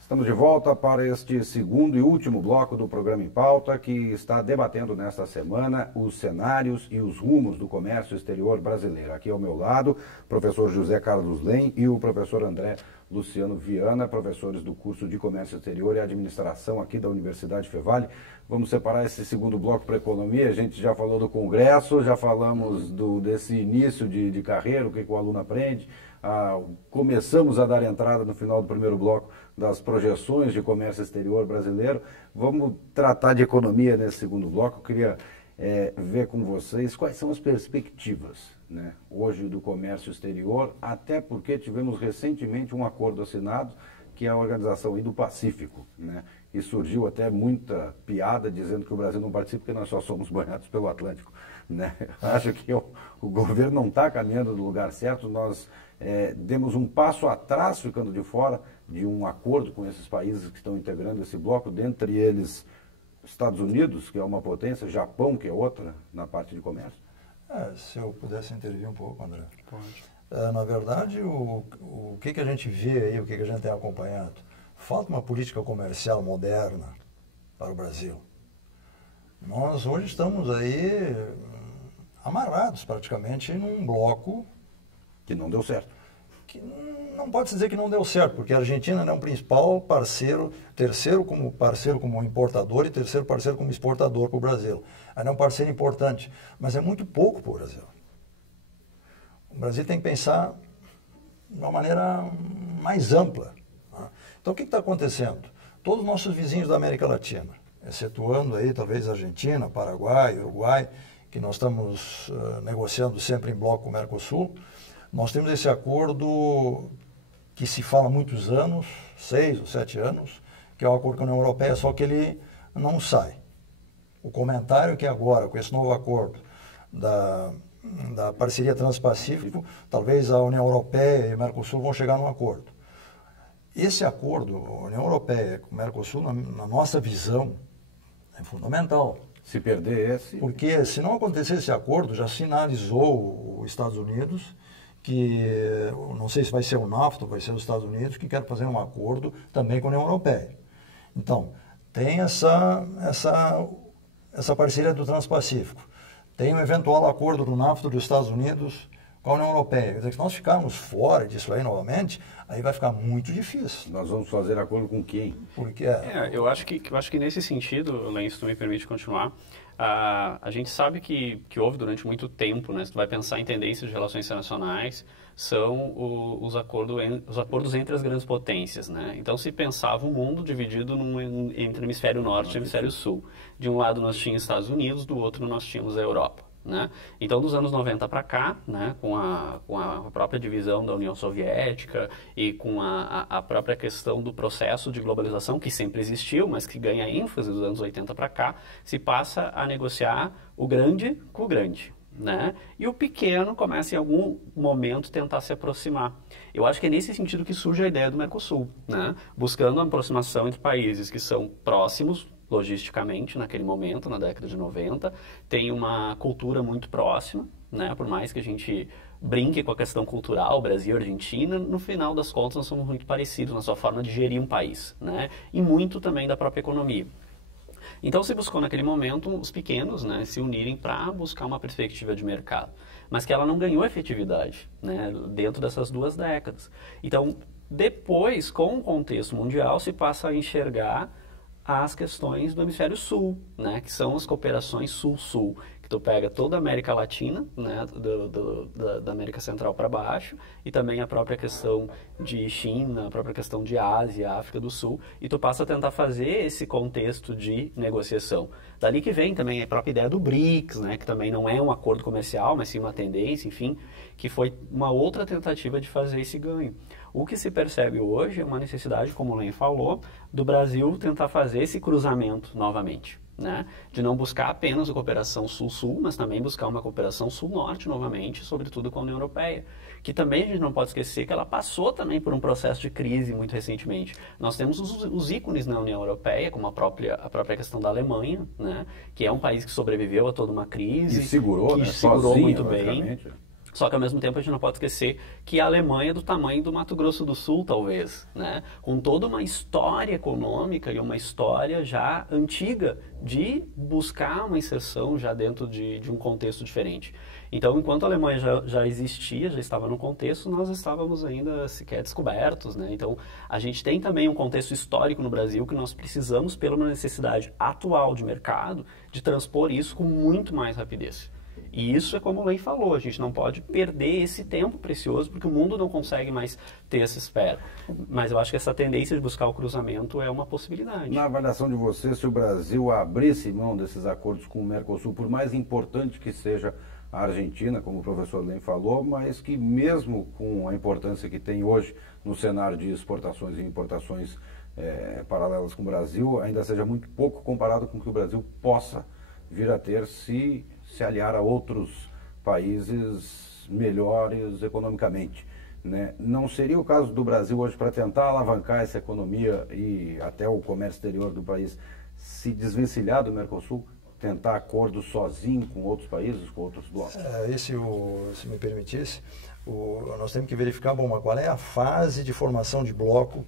Estamos de volta para este segundo e último bloco do programa Em Pauta, que está debatendo nesta semana os cenários e os rumos do comércio exterior brasileiro. Aqui ao meu lado, o professor José Carlos Lem e o professor André Luciano Viana, professores do curso de Comércio Exterior e Administração aqui da Universidade Fevale. Vamos separar esse segundo bloco para a economia. A gente já falou do Congresso, já falamos desse início de carreira, o que o aluno aprende. Começamos a dar entrada no final do primeiro bloco das projeções de comércio exterior brasileiro. Vamos tratar de economia nesse segundo bloco. Eu queria ver com vocês quais são as perspectivas, né, hoje do comércio exterior, até porque tivemos recentemente um acordo assinado, que é a Organização Indo-Pacífico, né, e surgiu até muita piada dizendo que o Brasil não participa porque nós só somos banhados pelo Atlântico, né? Acho que o governo não está caminhando no lugar certo. Nós demos um passo atrás ficando de fora de um acordo com esses países que estão integrando esse bloco, dentre eles Estados Unidos, que é uma potência, Japão, que é outra na parte de comércio. Se eu pudesse intervir um pouco, André. Pode. Na verdade, o que a gente vê aí, o que a gente tem acompanhado, falta uma política comercial moderna para o Brasil. Nós hoje estamos aí amarrados praticamente num bloco que não deu certo. Que não pode dizer que não deu certo, porque a Argentina é um principal parceiro, terceiro como parceiro como importador e terceiro parceiro como exportador para o Brasil. Ela é um parceiro importante, mas é muito pouco para o Brasil. O Brasil tem que pensar de uma maneira mais ampla. Tá? Então o que está acontecendo? Todos os nossos vizinhos da América Latina, excetuando aí talvez Argentina, Paraguai, Uruguai, que nós estamos negociando sempre em bloco com o Mercosul, nós temos esse acordo que se fala há muitos anos, 6 ou 7 anos, que é o acordo com a União Europeia, só que ele não sai. O comentário é que agora, com esse novo acordo da parceria Transpacífico, talvez a União Europeia e o Mercosul vão chegar num acordo. Esse acordo, a União Europeia com o Mercosul, na nossa visão, é fundamental. Se perder esse... Porque se não acontecer esse acordo, já sinalizou os Estados Unidos que, não sei se vai ser o NAFTA ou vai ser os Estados Unidos, que quer fazer um acordo também com a União Europeia. Então, tem essa parceria do Transpacífico. Tem um eventual acordo do NAFTA dos Estados Unidos com a União Europeia. Quer dizer, se nós ficarmos fora disso aí novamente, aí vai ficar muito difícil. Nós vamos fazer acordo com quem? Porque, eu acho que nesse sentido, Len, se tu me permite continuar, a gente sabe que houve durante muito tempo, né, se tu vai pensar em tendências de relações internacionais, são os acordos entre as grandes potências, né? Então se pensava o mundo dividido entre hemisfério norte e hemisfério sul. De um lado nós tínhamos Estados Unidos, do outro nós tínhamos a Europa. Né? Então, dos anos 90 para cá, né, com a própria divisão da União Soviética e com a própria questão do processo de globalização, que sempre existiu, mas que ganha ênfase dos anos 80 para cá, se passa a negociar o grande com o grande. Né? E o pequeno começa em algum momento tentar se aproximar. Eu acho que é nesse sentido que surge a ideia do Mercosul, né? Buscando uma aproximação entre países que são próximos, logisticamente, naquele momento, na década de 90, tem uma cultura muito próxima, né? Por mais que a gente brinque com a questão cultural, Brasil e Argentina, no final das contas nós somos muito parecidos na sua forma de gerir um país, né? E muito também da própria economia. Então se buscou naquele momento os pequenos, né, se unirem para buscar uma perspectiva de mercado, mas que ela não ganhou efetividade, né, dentro dessas 2 décadas. Então depois, com o contexto mundial, se passa a enxergar as questões do hemisfério sul, né, que são as cooperações sul-sul, que tu pega toda a América Latina, né, da América Central para baixo, e também a própria questão de China, a própria questão de Ásia, África do Sul, e tu passa a tentar fazer esse contexto de negociação. Dali que vem também a própria ideia do BRICS, né, que também não é um acordo comercial, mas sim uma tendência, enfim, que foi uma outra tentativa de fazer esse ganho. O que se percebe hoje é uma necessidade, como o Len falou, do Brasil tentar fazer esse cruzamento novamente. né, de não buscar apenas a cooperação Sul-Sul, mas também buscar uma cooperação Sul-Norte novamente, sobretudo com a União Europeia, que também a gente não pode esquecer que ela passou também por um processo de crise muito recentemente. Nós temos os ícones na União Europeia, como a própria questão da Alemanha, né, que é um país que sobreviveu a toda uma crise, e segurou, que né, segurou sozinho, muito bem. Só que, ao mesmo tempo, a gente não pode esquecer que a Alemanha é do tamanho do Mato Grosso do Sul, talvez, né? Com toda uma história econômica e uma história já antiga de buscar uma inserção já dentro de um contexto diferente. Então, enquanto a Alemanha já existia, já estava no contexto, nós estávamos ainda sequer descobertos, né? Então, a gente tem também um contexto histórico no Brasil que nós precisamos, pela uma necessidade atual de mercado, de transpor isso com muito mais rapidez. E isso é como o Lei falou, a gente não pode perder esse tempo precioso, porque o mundo não consegue mais ter essa espera. Mas eu acho que essa tendência de buscar o cruzamento é uma possibilidade. Na avaliação de você, se o Brasil abrisse mão desses acordos com o Mercosul, por mais importante que seja a Argentina, como o professor Lem falou, mas que mesmo com a importância que tem hoje no cenário de exportações e importações paralelas com o Brasil, ainda seja muito pouco comparado com o que o Brasil possa vir a ter se aliar a outros países melhores economicamente, né? Não seria o caso do Brasil hoje, para tentar alavancar essa economia e até o comércio exterior do país, se desvencilhar do Mercosul, tentar acordos sozinho com outros países, com outros blocos? Se me permitisse, nós temos que verificar, qual é a fase de formação de bloco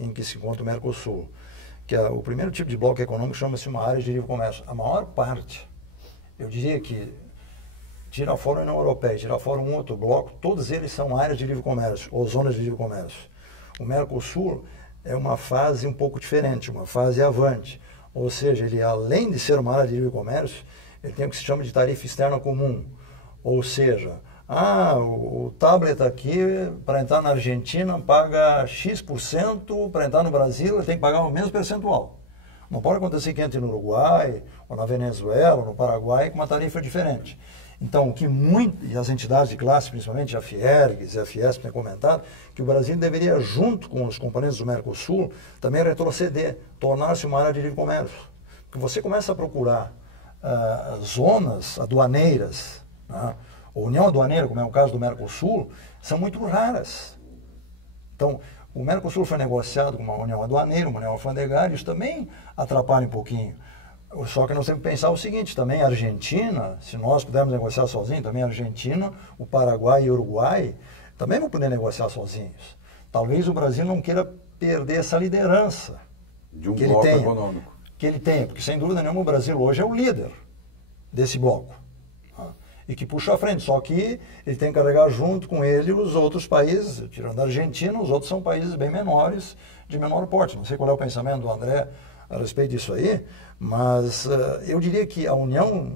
em que se encontra o Mercosul. O primeiro tipo de bloco econômico chama-se uma área de livre comércio. A maior parte, eu diria que, tirar fora a União Europeia, tirar fora um outro bloco, todos eles são áreas de livre comércio, ou zonas de livre comércio. O Mercosul é uma fase um pouco diferente, uma fase avante. Ou seja, ele, além de ser uma área de livre comércio, ele tem o que se chama de tarifa externa comum. Ou seja, o tablet aqui, para entrar na Argentina, paga X%, para entrar no Brasil, ele tem que pagar o mesmo percentual. Não pode acontecer que entre no Uruguai, ou na Venezuela, ou no Paraguai, com uma tarifa diferente. Então, e as entidades de classe, principalmente a Fiergs e a Fiesp, têm comentado, que o Brasil deveria, junto com os componentes do Mercosul, também retroceder, tornar-se uma área de livre comércio. Porque você começa a procurar zonas aduaneiras, né? Ou união aduaneira, como é o caso do Mercosul, são muito raras. Então, o Mercosul foi negociado com uma união aduaneira, uma união alfandegária, isso também atrapalha um pouquinho. Só que nós temos que pensar o seguinte, também a Argentina, se nós pudermos negociar sozinhos, também a Argentina, o Paraguai e o Uruguai também vão poder negociar sozinhos. Talvez o Brasil não queira perder essa liderança de um bloco econômico. Que ele tem, porque sem dúvida nenhuma o Brasil hoje é o líder desse bloco. E que puxa à frente, só que ele tem que carregar junto com ele os outros países, tirando a Argentina, os outros são países bem menores, de menor porte. Não sei qual é o pensamento do André a respeito disso aí, mas eu diria que a União,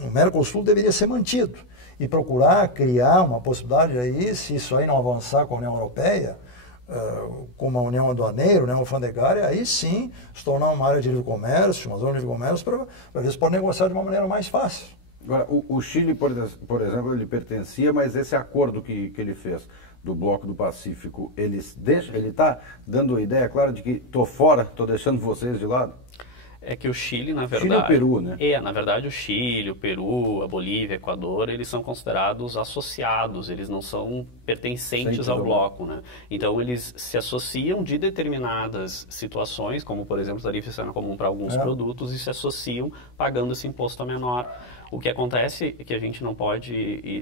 o Mercosul deveria ser mantido e procurar criar uma possibilidade aí, se isso aí não avançar com a União Europeia, com uma União Aduaneira, União Alfandegária, aí sim se tornar uma área de livre comércio, uma zona de livre comércio, para ver se pode negociar de uma maneira mais fácil. Agora, o Chile, por exemplo, ele pertencia, mas esse acordo que ele fez do Bloco do Pacífico, ele está dando a ideia clara de que estou fora, estou deixando vocês de lado? É que o Chile, na verdade... Chile é o Peru, né? Na verdade, o Chile, o Peru, a Bolívia, o Equador, eles são considerados associados, eles não são pertencentes ao bloco, né? Então, eles se associam de determinadas situações, como, por exemplo, tarifa externa comum para alguns produtos, e se associam pagando esse imposto menor. O que acontece, que a gente não pode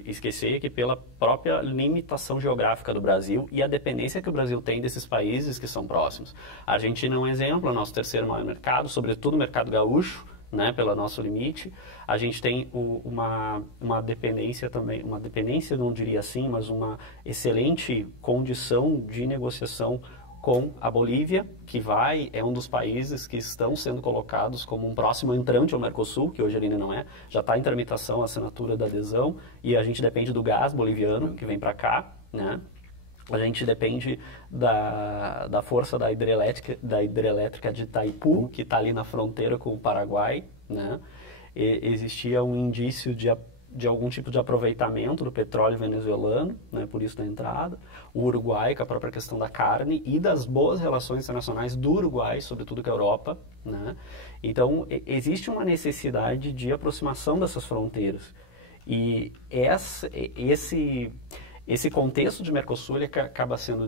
esquecer, é que pela própria limitação geográfica do Brasil e a dependência que o Brasil tem desses países que são próximos. A Argentina é um exemplo, é o nosso terceiro maior mercado, sobretudo o mercado gaúcho, né, pelo nosso limite. A gente tem uma dependência também, uma dependência, não diria assim, mas uma excelente condição de negociação com a Bolívia, que é um dos países que estão sendo colocados como um próximo entrante ao Mercosul, que hoje ainda não é, já está em tramitação a assinatura da adesão, e a gente depende do gás boliviano, que vem para cá, né? A gente depende da força da hidrelétrica de Itaipu, que está ali na fronteira com o Paraguai, né? Existia um indício de de algum tipo de aproveitamento do petróleo venezuelano, né, por isso da entrada, o Uruguai, com a própria questão da carne e das boas relações internacionais do Uruguai, sobretudo com a Europa, né? Então, existe uma necessidade de aproximação dessas fronteiras. E esse contexto de Mercosul ele acaba sendo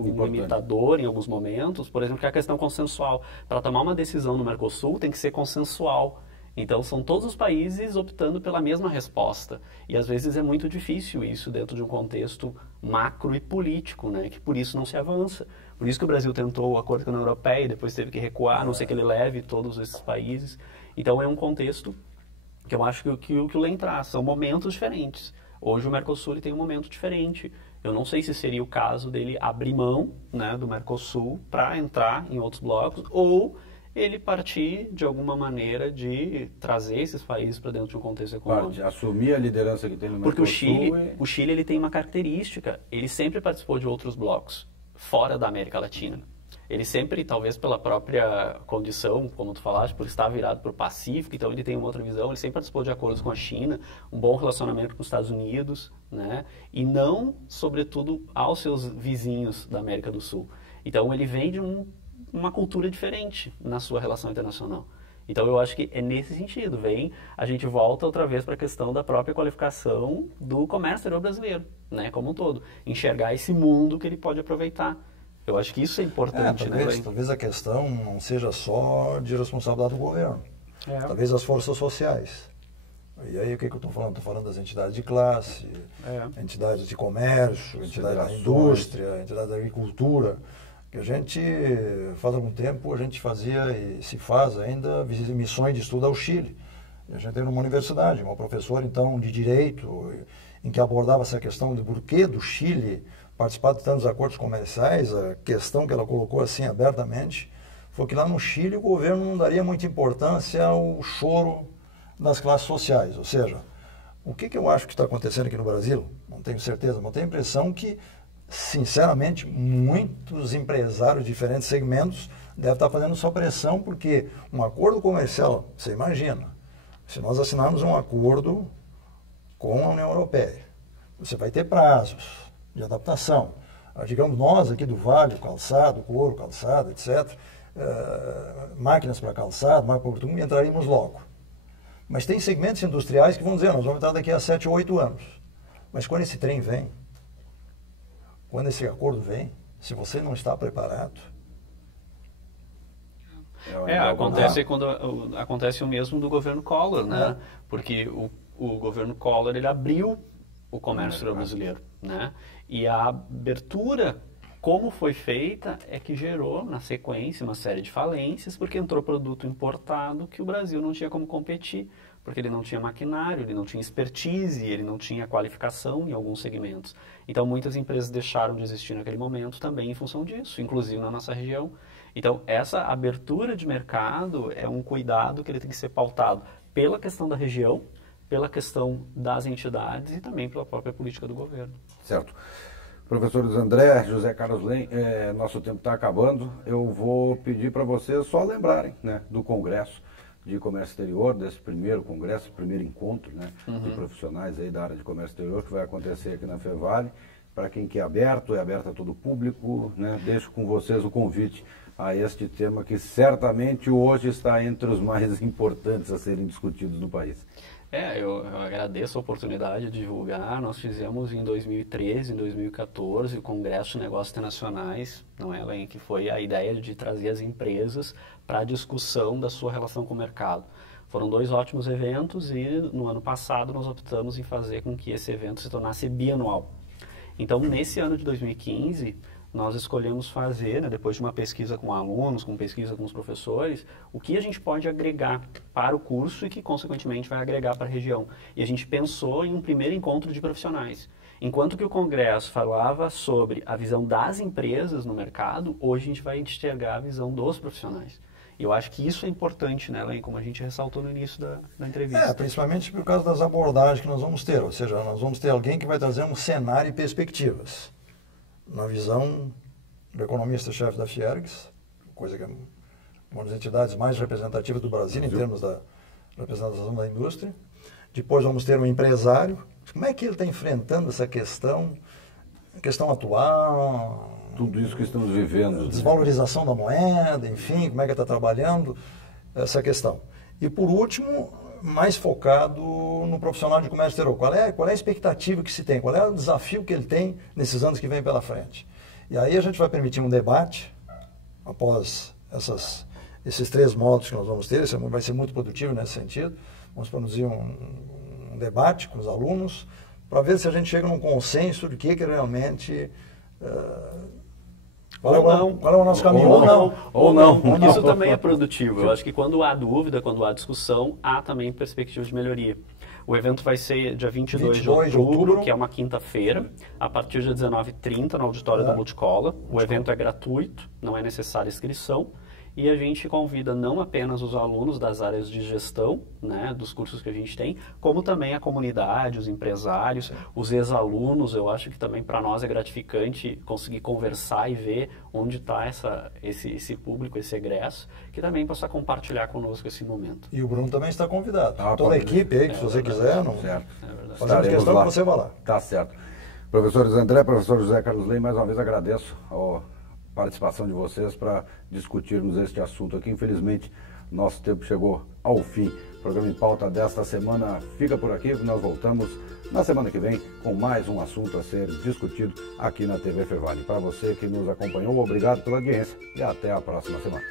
um limitador em alguns momentos, por exemplo, que é a questão consensual. Para tomar uma decisão no Mercosul tem que ser consensual. Então, são todos os países optando pela mesma resposta. E, às vezes, é muito difícil isso dentro de um contexto macro e político, né? Que por isso não se avança. Por isso que o Brasil tentou o acordo com a União Europeia e depois teve que recuar, a não ser que ele leve todos esses países. Então, é um contexto que eu acho que o Len traz. São momentos diferentes. Hoje o Mercosul tem um momento diferente. Eu não sei se seria o caso dele abrir mão, né, do Mercosul para entrar em outros blocos ou ele partir de alguma maneira de trazer esses países para dentro de um contexto econômico. Assumir a liderança que tem no Mercosul. Porque o Chile ele tem uma característica, ele sempre participou de outros blocos fora da América Latina. Ele sempre, talvez pela própria condição, como tu falaste, por estar virado para o Pacífico, então ele tem uma outra visão, ele sempre participou de acordos com a China, um bom relacionamento com os Estados Unidos, né? E não, sobretudo, aos seus vizinhos da América do Sul. Então ele vem de uma cultura diferente na sua relação internacional. Então eu acho que é nesse sentido, a gente volta outra vez para a questão da própria qualificação do comércio exterior brasileiro, né? Como um todo. Enxergar esse mundo que ele pode aproveitar. Eu acho que isso é importante, talvez a questão não seja só de responsabilidade do governo. Talvez as forças sociais. E aí o que eu estou falando? Estou falando das entidades de classe, entidades de comércio, entidades da indústria, entidades da agricultura. Que a gente, faz algum tempo, a gente fazia e se faz ainda missões de estudo ao Chile. E a gente tem uma universidade, uma professora, então, de Direito, em que abordava essa questão do porquê do Chile participar de tantos acordos comerciais. A questão que ela colocou assim abertamente foi que lá no Chile o governo não daria muita importância ao choro das classes sociais. Ou seja, o que eu acho que está acontecendo aqui no Brasil, não tenho certeza, mas tenho a impressão que, sinceramente, muitos empresários de diferentes segmentos devem estar fazendo sua pressão, porque um acordo comercial, você imagina, se nós assinarmos um acordo com a União Europeia, você vai ter prazos de adaptação. Digamos, nós aqui do Vale, calçado, couro, calçado, etc., máquinas para calçado, máquinas para português, entraríamos logo. Mas tem segmentos industriais que vão dizer, nós vamos entrar daqui a 7 ou 8 anos. Mas quando esse trem vem, quando esse acordo vem, se você não está preparado... Acontece o mesmo do governo Collor, né? Porque o governo Collor, ele abriu o comércio brasileiro, né? E a abertura, como foi feita, é que gerou, na sequência, uma série de falências, porque entrou produto importado que o Brasil não tinha como competir, porque ele não tinha maquinário, ele não tinha expertise, ele não tinha qualificação em alguns segmentos. Então, muitas empresas deixaram de existir naquele momento também em função disso, inclusive na nossa região. Então, essa abertura de mercado é um cuidado que ele tem que ser pautado pela questão da região, pela questão das entidades e também pela própria política do governo. Certo. Professores André, José Carlos Len, nosso tempo está acabando. Eu vou pedir para vocês só lembrarem, né, do Congresso de Comércio Exterior, desse primeiro congresso, primeiro encontro, né, de profissionais aí da área de comércio exterior, que vai acontecer aqui na Fevale. Para quem quer aberto, é aberto a todo o público, né? Deixo com vocês o convite a este tema que certamente hoje está entre os mais importantes a serem discutidos no país. Eu agradeço a oportunidade de divulgar. Nós fizemos em 2013, em 2014, o Congresso de Negócios Internacionais, não é, Len, que foi a ideia de trazer as empresas para a discussão da sua relação com o mercado. Foram 2 ótimos eventos e no ano passado nós optamos em fazer com que esse evento se tornasse bianual. Então, nesse ano de 2015, nós escolhemos fazer, né, depois de uma pesquisa com alunos, com pesquisa com os professores, o que a gente pode agregar para o curso e que, consequentemente, vai agregar para a região. E a gente pensou em um primeiro encontro de profissionais. Enquanto que o Congresso falava sobre a visão das empresas no mercado, hoje a gente vai enxergar a visão dos profissionais. E eu acho que isso é importante, né, Len, como a gente ressaltou no início da entrevista. Principalmente por causa das abordagens que nós vamos ter. Ou seja, nós vamos ter alguém que vai trazer um cenário e perspectivas. Na visão do economista-chefe da Fiergs, coisa que é uma das entidades mais representativas do Brasil em termos da representação da indústria. Depois vamos ter um empresário. Como é que ele está enfrentando essa questão atual? Tudo isso que estamos vivendo. Desvalorização da moeda, enfim, como é que ele está trabalhando essa questão. E por último, mais focado no profissional de comércio exterior. Qual é a expectativa que se tem? Qual é o desafio que ele tem nesses anos que vem pela frente? E aí a gente vai permitir um debate após esses 3 módulos que nós vamos ter. Isso vai ser muito produtivo nesse sentido. Vamos produzir um debate com os alunos para ver se a gente chega num consenso de que realmente... Qual é o nosso caminho? Ou não. Isso também é produtivo. Eu acho que quando há dúvida, quando há discussão, há também perspectiva de melhoria. O evento vai ser dia 22 de outubro, que é uma quinta-feira, a partir de 19h30 no auditório da Multicola. O evento é gratuito, não é necessária inscrição. E a gente convida não apenas os alunos das áreas de gestão, né, dos cursos que a gente tem, como também a comunidade, os empresários, os ex-alunos. Eu acho que também para nós é gratificante conseguir conversar e ver onde está esse público, esse egresso, que também possa compartilhar conosco esse momento. E o Bruno também está convidado. Toda a equipe aí, se você quiser. Certo. Fazemos questão que você vá lá. Tá certo. Professores André, professor José Carlos Lei, mais uma vez agradeço a participação de vocês para discutirmos este assunto aqui. Infelizmente, nosso tempo chegou ao fim. O programa em pauta desta semana fica por aqui. Nós voltamos na semana que vem com mais um assunto a ser discutido aqui na TV Fevale. Para você que nos acompanhou, obrigado pela audiência e até a próxima semana.